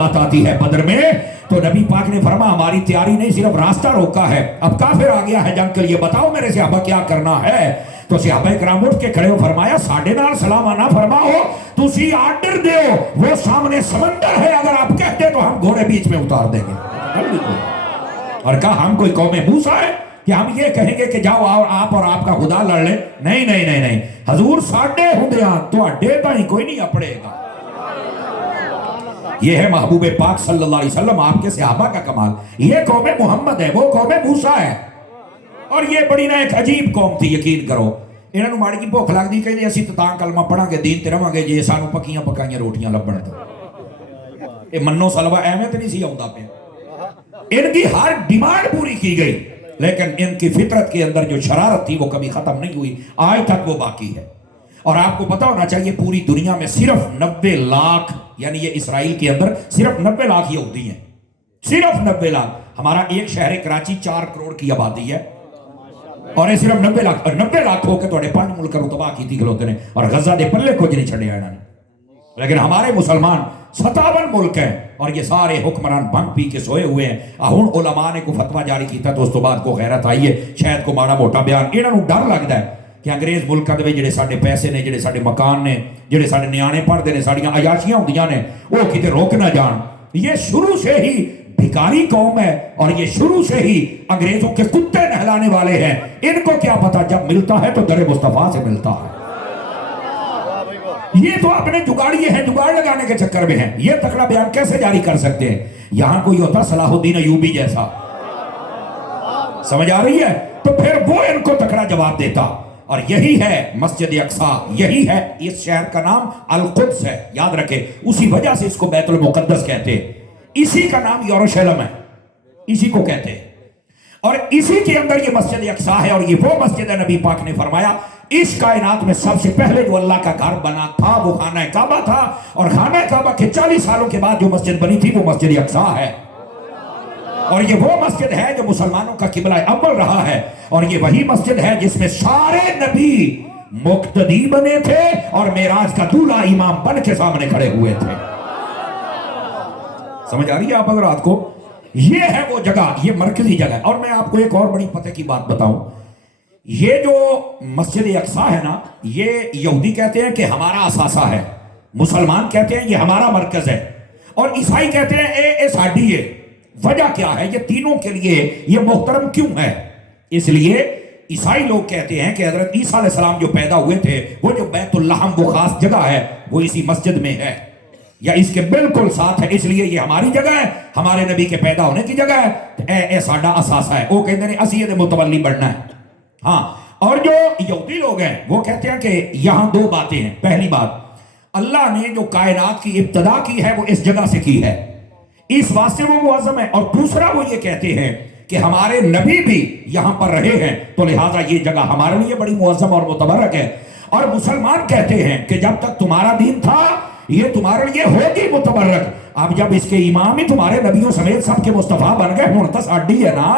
आती है बदर में, तो नबी पाक ने फरमा हमारी तैयारी नहीं सिर्फ रास्ता रोका है, अब काफिर आ गया है जंग के लिए, बताओ मेरे सहाबा क्या करना है। तो सहाबा कराम उठ के खड़े हो फरमाया साढ़े नाल सलाम ना फरमाओ, तुसी आर्डर दो, वो सामने समंदर है, अगर आप कहते तो हम घोड़े बीच में उतार देंगे। और कहा हम कोई कौमे मूसा है कि हम ये कहेंगे कि जाओ आप और आपका खुदा लड़ ले। नहीं नहीं नहीं नहीं, हजूर साढ़े हुंदियां तुहाडे ताईं कोई नहीं अपड़ेगा। ये है महबूब पाक सल्लल्लाहु अलैहि वसल्लम, आपके सहाबा का कमाल। ये कौमे मोहम्मद है, वो कौमे मूसा है। और ये बड़ी ना एक अजीब कौम थी, यकीन करो। इन्होंने माड़ी की भुख लगती, कहते असं तो कलमा पढ़ांगे दीन ते रवांगे जे सानू पक्कियां पकाइयां रोटियां लभण तो। ये मन्नो सलवा एवें तो नहीं सी आउंदा पिया। इनकी हर डिमांड पूरी की गई, लेकिन इनकी फितरत के अंदर जो शरारत थी वो कभी खत्म नहीं हुई, आज तक वो बाकी है। और आपको पता होना चाहिए पूरी दुनिया में सिर्फ 90 लाख, यानी ये इसराइल के अंदर सिर्फ 90 लाख यहूदी हैं, सिर्फ 90 लाख। हमारा एक शहर कराची 4 करोड़ की आबादी है, और ये सिर्फ 90 लाख, और 90 लाख होकर थोड़े 5 मुल्क तबाह की खलोते ने, और गजा दे पल्ले कुछ नहीं छड़े इन्होंने। लेकिन हमारे मुसलमान 57 मुल्क हैं, और ये सारे हुक्मरान भंग पी के सोए हुए हैं। हुण उलमा ने को फतवा जारी किया तो उस तो बाद को गैरत आई है, शायद को माड़ा मोटा बयान। इन्होंने डर लगता है कि अंग्रेज मुल्कों के ਜਿਹੜੇ ਸਾਡੇ पैसे ने, ਜਿਹੜੇ ਸਾਡੇ मकान ने, ਜਿਹੜੇ ਸਾਡੇ ਨਿਆਣੇ पढ़ते हैं, ਸਾਡੀਆਂ अयाशियां ਹੁੰਦੀਆਂ ਨੇ, वो किते रोक ना जान। ये शुरू से ही भिखारी कौम है, और ये शुरू से ही अंग्रेजों के कुत्ते नहलाने वाले हैं। इनको क्या पता जब मिलता है तो दर मुस्तफा से मिलता है। ये तो अपने जुगाड़िए हैं, जुगाड़ लगाने के चक्कर में हैं। ये तकड़ा बयान कैसे जारी कर सकते हैं? यहां कोई होता सलाहुद्दीन अयूबी जैसा, समझ आ रही है, तो फिर वो इनको तकड़ा जवाब देता। और यही है मस्जिद अक्सा, यही है इस शहर का नाम अल कुद्स है, याद रखे। उसी वजह से इसको बैतुल मुकद्दस कहते हैं, इसी का नाम यरूशलेम है, इसी को कहते हैं। और इसी के अंदर ये मस्जिद अक्सा है, और ये वो मस्जिद है नबी पाक ने फरमाया इस कायनात में सबसे पहले जो अल्लाह का घर बना था वो खाना काबा था, और खाना काबा के 40 सालों के बाद जो मस्जिद बनी थी वो मस्जिद अक्सा है। और ये वो मस्जिद है जो मुसलमानों का किबला अव्वल रहा है, और ये वही मस्जिद है जिसमें सारे नबी मुक्तदी बने थे और मेराज का दूल्हा इमाम बन के सामने खड़े हुए थे। समझ आ रही है आप हज़रात को? ये है वो जगह, ये मरकजी जगह है। और मैं आपको एक और बड़ी पते की बात बताऊं, ये जो मस्जिद अक्सा है ना, ये यहूदी कहते हैं कि हमारा असासा है, मुसलमान कहते हैं ये हमारा मरकज है, और ईसाई कहते हैं ए साडी है। वजह क्या है? ये तीनों के लिए ये मोहतरम क्यों है? इसलिए ईसाई लोग कहते हैं कि हजरत ईसा अलैहिस्सलाम जो पैदा हुए थे, वो जो बैतुल lahम वो खास जगह है, वो इसी मस्जिद में है, या इसके बिल्कुल साथ है, इसलिए ये हमारी जगह है, हमारे नबी के पैदा होने की जगह है। ए साडा असासा है, वो कहते हैं असी ये मुतवल्ली बनना है। हाँ, और जो यहूदी लोग हैं वो कहते हैं कि यहां 2 बातें हैं। पहली बात, अल्लाह ने जो कायनात की इब्तदा की है वो इस जगह से की है, इस वास्ते वो मुअज़्ज़म है। और दूसरा वो ये कहते हैं कि हमारे नबी भी यहां पर रहे हैं, तो लिहाजा ये जगह हमारे लिए बड़ी मुअज़्ज़म और मुतबरक है। और मुसलमान कहते हैं कि जब तक तुम्हारा दीन था ये तुम्हारे लिए होगी मुतबरक, अब जब इसके इमाम ही तुम्हारे नबियों समेत सबके मुस्तफा बन गए, हुण तो साडी है ना।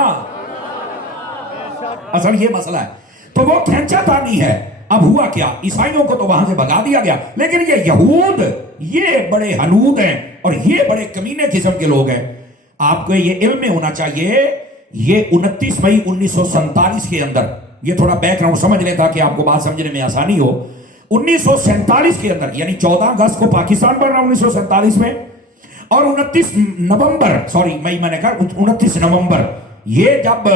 असल ये मसला है, तो वो खींचातानी है। अब हुआ क्या, ईसाइयों को तो वहां से भगा दिया गया, लेकिन ये यहूद ये बड़े हनूद हैं और ये बड़े कमीने किस्म के लोग हैं। आपको ये इल्म में होना चाहिए, ये 29 मई 1947 के अंदर, ये थोड़ा बैकग्राउंड समझ लें ताकि आपको बात समझने में आसानी हो। 1947 के अंदर, यानी 14 अगस्त को पाकिस्तान बना 1947 में, और 29 नवंबर, सॉरी मई मैंने कहा 29 नवंबर, ये जब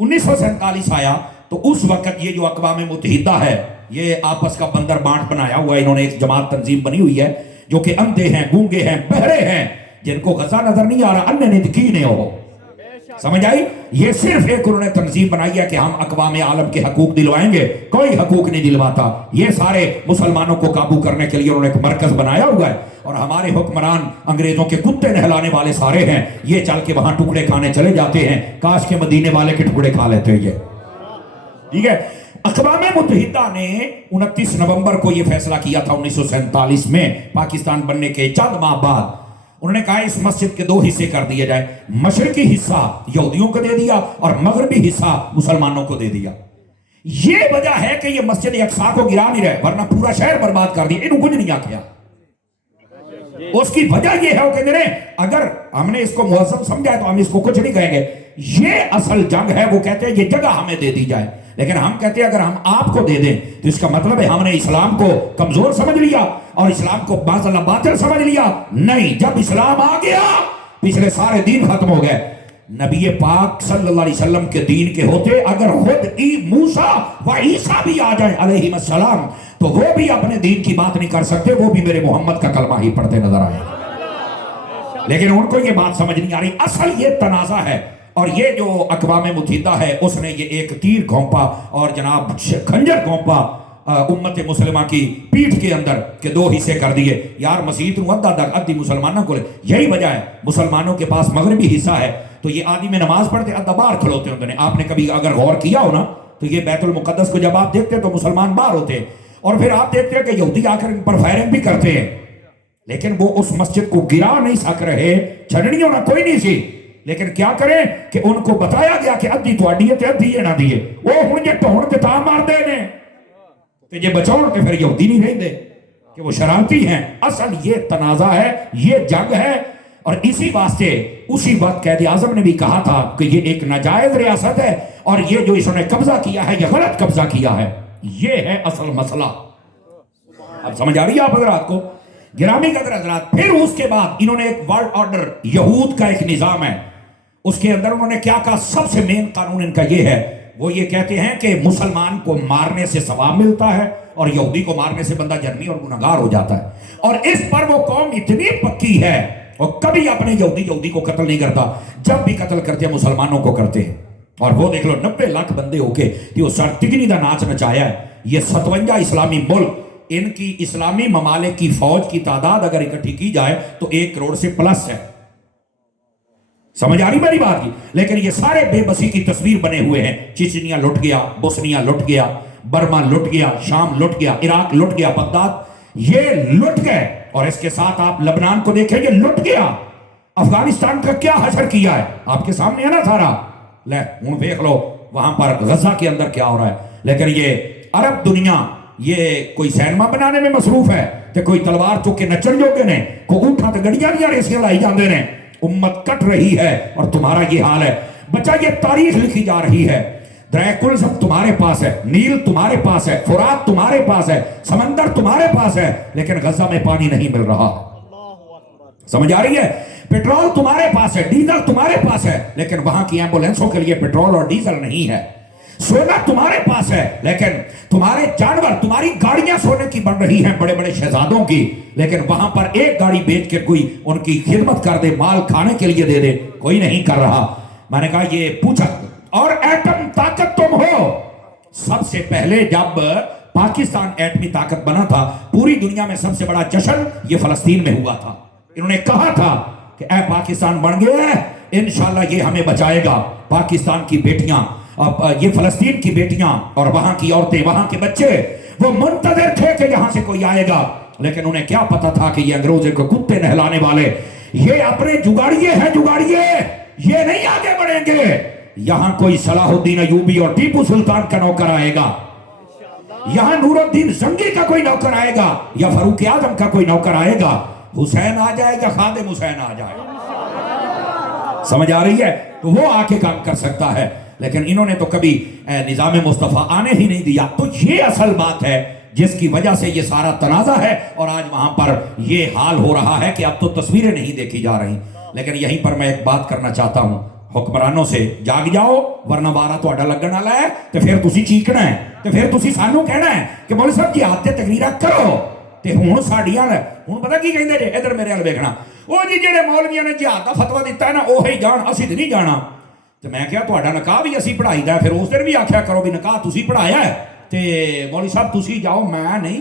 1947 आया तो उस वक्त ये जो अक़वाम मुत्तहिदा है, ये आपस का बंदर बांट बनाया हुआ है। इन्होंने एक जमात तंजीम बनी हुई है जो कि अंधे हैं, गूंगे हैं, बहरे हैं, जिनको गजा नजर नहीं आ रहा, अन्य निदकीने हो, समझ आई? ये सिर्फ एक उन्होंने तंजीम बनाई है कि हम अक़वाम आलम के हकूक दिलवाएंगे, कोई हकूक नहीं दिलवाता। ये सारे मुसलमानों को काबू करने के लिए उन्होंने एक मरकज बनाया हुआ है, और हमारे हुक्मरान अंग्रेजों के कुत्ते नहलाने वाले सारे हैं, ये चल के वहां टुकड़े खाने चले जाते हैं, काश के मदीने वाले के टुकड़े खा लेते हैं ये, ठीक है। अक़वाम मुत्तहिदा ने 29 नवंबर को यह फैसला किया था 1947 में, पाकिस्तान बनने के चंद माह बाद। उन्होंने कहा इस मस्जिद के 2 हिस्से कर दिए जाए, मशरकी हिस्सा यहूदियों को दे दिया और मगरबी हिस्सा मुसलमानों को दे दिया। ये वजह है कि ये मस्जिद अक्सा को गिरा नहीं रहे, वरना पूरा शहर बर्बाद कर दिया, इन्हों कुछ नहीं आख्या। اس کی وجہ یہ ہے وہ کہتے ہیں اگر ہم نے اس کو مہذب سمجھا ہے تو ہم اس کو کچھ نہیں کہیں گے، یہ اصل جنگ ہے، وہ کہتے ہیں یہ جگہ ہمیں دے دی جائے، لیکن ہم کہتے ہیں اگر ہم آپ کو دے دیں تو اس کا مطلب ہے ہم نے اسلام کو کمزور سمجھ لیا اور اسلام کو باز اللہ باطل سمجھ لیا۔ نہیں، جب اسلام آ گیا پچھلے سارے دین ختم ہو گئے۔ نبی پاک صلی اللہ علیہ وسلم کے دین کے ہوتے اگر خود موسیٰ و عیسیٰ بھی آ جائیں علیہ السلام تو وہ بھی اپنے دین کی بات نہیں کر سکتے، وہ بھی میرے محمد کا کلمہ ہی پڑھتے نظر آئے، لیکن ان کو یہ بات سمجھ نہیں آ رہی۔ اصل یہ تنازع ہے، اور یہ جو اقوام متحدہ ہے اس نے یہ ایک تیر گھونپا اور جناب خنجر گھونپا امت مسلمہ کی پیٹھ کے اندر کہ دو حصے کر دیے، یار مسیحیت نو ادھا تک ادھی مسلمانوں کو لے۔ یہی وجہ ہے مسلمانوں کے پاس مغربی حصہ ہے تو یہ آدھی میں نماز پڑھتے ادھا باہر کھلوتے ہوتے ہیں۔ آپ نے کبھی اگر غور کیا ہو نا تو یہ بیت المقدس کو جب آپ دیکھتے ہیں تو مسلمان باہر ہوتے ہیں، اور پھر آپ دیکھتے ہیں کہ یہودی آ کر ان پر فائرنگ بھی کرتے ہیں، لیکن وہ اس مسجد کو گرا نہیں سک رہے، چھڑنی ہونا کوئی نہیں سی، لیکن کیا کریں کہ ان کو بتایا گیا کہ ادھی تو اڈیے تے ادھی نہ دیے، وہ ہن یہ ٹھون تے تا مار دے نے تے یہ بچاؤ کہ پھر یہودی نہیں رہندے کہ وہ شرارتی ہیں۔ اصل یہ تنازع ہے، یہ جنگ ہے، اور اسی واسطے اسی وقت قائد اعظم نے بھی کہا تھا کہ یہ ایک ناجائز ریاست ہے اور یہ جو اس نے قبضہ کیا ہے یہ غلط قبضہ کیا ہے، یہ ہے اصل مسئلہ۔ اب سمجھ آ رہی ہے آپ حضرات کو؟ گرامی قدر حضرات، پھر اس کے بعد انہوں نے ایک ورلڈ آرڈر، یہود کا ایک نظام ہے، اس کے اندر انہوں نے کیا کہا؟ سب سے مین قانون ان کا یہ ہے، وہ یہ کہتے ہیں کہ مسلمان کو مارنے سے ثواب ملتا ہے اور یہودی کو مارنے سے بندہ جرمی اور گناہگار ہو جاتا ہے، اور اس پر وہ قوم اتنی پکی ہے اور کبھی اپنے یہودی کو قتل نہیں کرتا، جب بھی قتل کرتے ہیں مسلمانوں کو کرتے ہیں۔ اور وہ دیکھ لو 90 لاکھ بندے ہو کے کہ وہ سرتگنی دا ناچ نچایا ہے۔ یہ 57 اسلامی ملک، ان کی اسلامی ممالک کی فوج کی تعداد اگر اکٹھی کی جائے تو 1 کروڑ سے پلس ہے۔ سمجھ آ رہی میری بات کی؟ لیکن یہ سارے بے بسی کی تصویر بنے ہوئے ہیں، چچنیا لٹ گیا، بوسنیا لٹ گیا، برما لٹ گیا، شام لٹ گیا، عراق لٹ گیا، بغداد یہ لٹ گئے، اور اس کے ساتھ آپ لبنان کو دیکھیں یہ لٹ گیا۔ افغانستان کا کیا حشر کیا ہے آپ کے سامنے ہے نا سارا، لے ہوں دیکھ لو وہاں پر غزہ کے اندر کیا ہو رہا ہے۔ لیکن یہ عرب دنیا یہ کوئی سینما بنانے میں مصروف ہے کہ کوئی تلوار چک کے نچن جوگے نے، کوئی اٹھا تو گڑیاں دیا ریسیاں لائی جاندے نے۔ امت کٹ رہی ہے اور تمہارا یہ حال ہے۔ بچہ یہ تاریخ لکھی جا رہی ہے، دریا کلثم تمہارے پاس ہے، نیل تمہارے پاس ہے، فرات تمہارے پاس ہے، سمندر تمہارے پاس ہے، لیکن غزہ میں پانی نہیں مل رہا۔ سمجھ آ رہی ہے؟ پیٹرول تمہارے پاس ہے، ڈیزل تمہارے پاس ہے، لیکن وہاں کی ایمبولینسوں کے لیے پیٹرول اور ڈیزل نہیں ہے۔ سونا تمہارے پاس ہے، لیکن تمہارے جانور، تمہاری گاڑیاں سونے کی بن رہی ہیں بڑے بڑے شہزادوں کی، لیکن وہاں پر ایک گاڑی بیچ کے کوئی ان کی خدمت کر دے، مال کھانے کے لیے دے دے، کوئی نہیں کر رہا۔ میں نے کہا یہ پوچھا، اور ایٹم طاقت تم ہو۔ سب سے پہلے جب پاکستان ایٹمی طاقت بنا تھا، پوری دنیا میں سب سے بڑا جشن یہ فلسطین میں ہوا تھا۔ انہوں نے کہا تھا کہ اے پاکستان بن گیا ہے، انشاءاللہ یہ ہمیں بچائے گا۔ پاکستان کی بیٹیاں، یہ فلسطین کی بیٹیاں اور وہاں کی عورتیں، وہاں کے بچے، وہ منتظر تھے کہ یہاں سے کوئی آئے گا، لیکن انہیں کیا پتا تھا کہ یہ انگریزوں کو کتے نہلانے والے، یہ اپنے جگاڑیے ہیں، جگاڑیے، یہ نہیں آگے بڑھیں گے۔ یہاں کوئی صلاح الدین ایوبی اور ٹیپو سلطان کا نوکر آئے گا، یہاں نور الدین زنگی کا کوئی نوکر آئے گا، یا فاروق اعظم کا کوئی نوکر آئے گا، حسین آ جائے گا، خادم حسین آ جائے گا۔ سمجھ آ رہی ہے؟ تو وہ آ کے کام کر سکتا ہے، لیکن انہوں نے تو کبھی نظام مصطفیٰ آنے ہی نہیں دیا۔ تو یہ اصل بات ہے جس کی وجہ سے یہ سارا تنازع ہے، اور آج وہاں پر یہ حال ہو رہا ہے کہ اب تو تصویریں نہیں دیکھی جا رہی۔ لیکن یہیں پر میں ایک بات کرنا چاہتا ہوں، حکمرانوں سے جاگ جاؤ ورنہ بارہ تو اڈا لگن والا ہے، تو پھر تسی چیکنا ہے، تو پھر تسی سانو کہنا ہے کہ مولوی صاحب جہاد تے تقریرا کرو، تے ہن ساڈیاں ہن پتہ کی کہندے جے، ادھر میرے ول ویکھنا، او جی جڑے مولویاں نے جہاد دا فتویٰ دیتا ہے نا اوہی جان، اسی تے نہیں جانا۔ تو میں کہا تہاڈا نکاح بھی اسی پڑھائی دا ہے، پھر اس دن بھی آکھیا کرو بھی نکاح تسی پڑھایا ہے، تے مولوی صاحب تسی جاؤ، میں نہیں